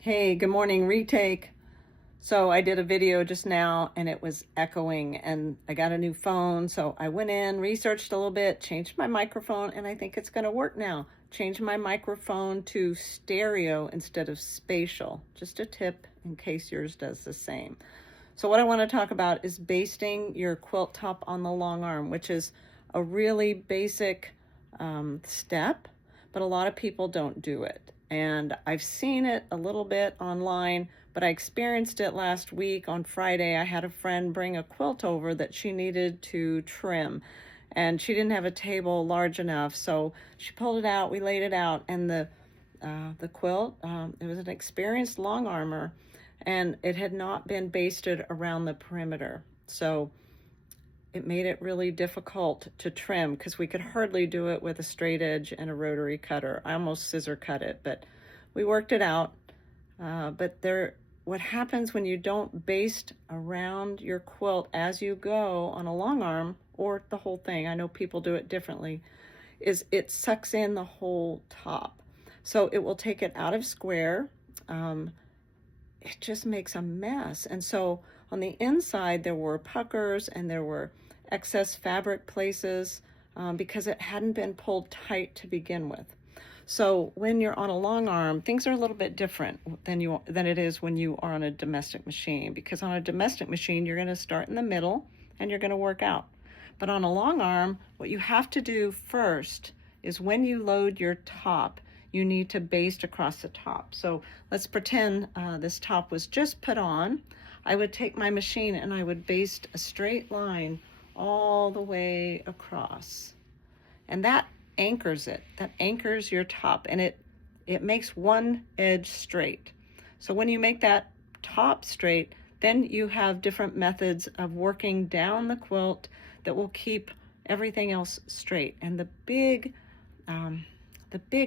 Hey, good morning, retake. So I did a video just now and it was echoing and I got a new phone. So I went in, researched a little bit, changed my microphone, and I think it's going to work now. Changed my microphone to stereo instead of spatial. Just a tip in case yours does the same. So what I want to talk about is basting your quilt top on the long arm, which is a really basic step, but a lot of people don't do it. And I've seen it a little bit online, but I experienced it last week on Friday. I had a friend bring a quilt over that she needed to trim, and she didn't have a table large enough, so she pulled it out, we laid it out, and the quilt, it was an experienced long armor, and it had not been basted around the perimeter. So it made it really difficult to trim because we could hardly do it with a straight edge and a rotary cutter. I almost scissor cut it, but we worked it out. What happens when you don't baste around your quilt as you go on a long arm or the whole thing, I know people do it differently, is it sucks in the whole top. So it will take it out of square. It just makes a mess. And so on the inside, there were puckers and there were excess fabric places because it hadn't been pulled tight to begin with. So when you're on a long arm, things are a little bit different than it is when you are on a domestic machine, because on a domestic machine, you're going to start in the middle and you're going to work out. But on a long arm, what you have to do first is when you load your top, you need to baste across the top. So let's pretend this top was just put on. I would take my machine and I would baste a straight line all the way across. And that anchors it. That anchors your top, and it makes one edge straight. So when you make that top straight, then you have different methods of working down the quilt that will keep everything else straight. And the big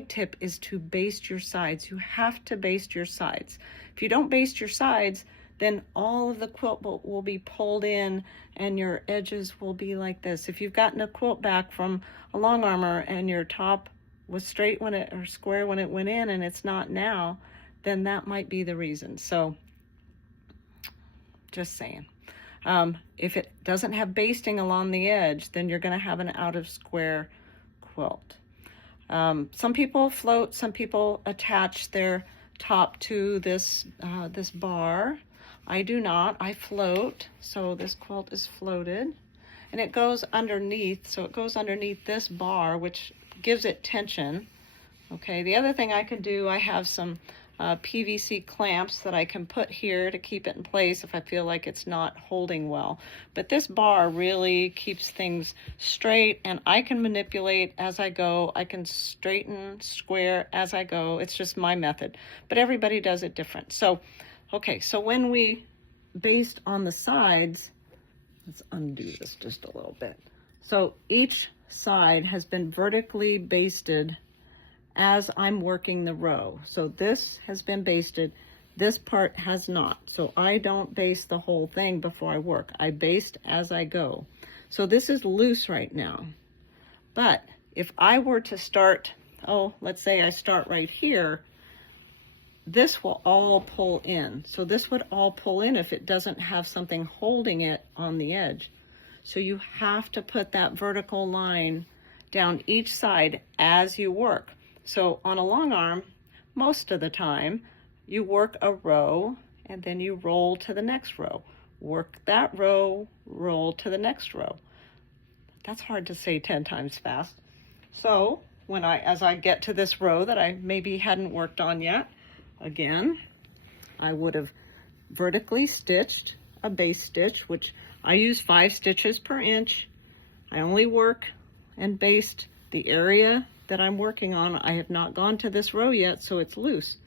tip is to baste your sides. You have to baste your sides. If you don't baste your sides, then all of the quilt will be pulled in and your edges will be like this. If you've gotten a quilt back from a long armor and your top was straight or square when it went in and it's not now, then that might be the reason. So just saying. If it doesn't have basting along the edge, then you're going to have an out of square quilt. Some people float, some people attach their top to this bar. I do not, I float, so this quilt is floated, and it goes underneath, so it goes underneath this bar, which gives it tension. Okay, the other thing I can do, I have some PVC clamps that I can put here to keep it in place if I feel like it's not holding well. But this bar really keeps things straight, and I can manipulate as I go. I can straighten, square as I go. It's just my method, but everybody does it different. So, okay, so when we baste on the sides, let's undo this just a little bit. So each side has been vertically basted as I'm working the row. So this has been basted, this part has not. So I don't baste the whole thing before I work. I baste as I go. So this is loose right now. But if I were to start, let's say I start right here, this will all pull in. So this would all pull in if it doesn't have something holding it on the edge. So you have to put that vertical line down each side as you work. So on a long arm, most of the time, you work a row and then you roll to the next row. Work that row, roll to the next row. That's hard to say 10 times fast. So as I get to this row that I maybe hadn't worked on yet, again, I would have vertically stitched a base stitch, which I use 5 stitches per inch. I only work and baste the area that I'm working on. I have not gone to this row yet, so it's loose.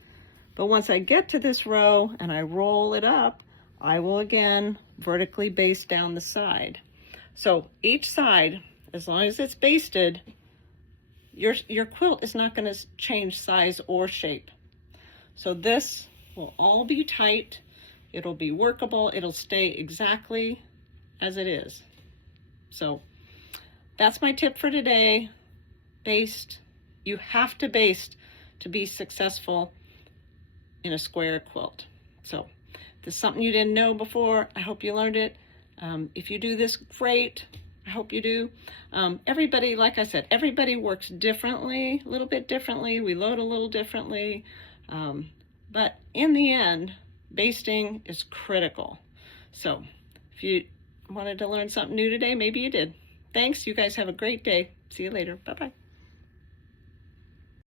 But once I get to this row and I roll it up, I will again vertically baste down the side. So each side, as long as it's basted, your quilt is not going to change size or shape. So this will all be tight. It'll be workable. It'll stay exactly as it is. So that's my tip for today. Baste. You have to baste to be successful in a square quilt. So if this is something you didn't know before, I hope you learned it. If you do this, great. I hope you do. Everybody, like I said, everybody works differently, a little bit differently. We load a little differently. But in the end, basting is critical. So if you wanted to learn something new today, maybe you did. Thanks. You guys have a great day. See you later. Bye-bye.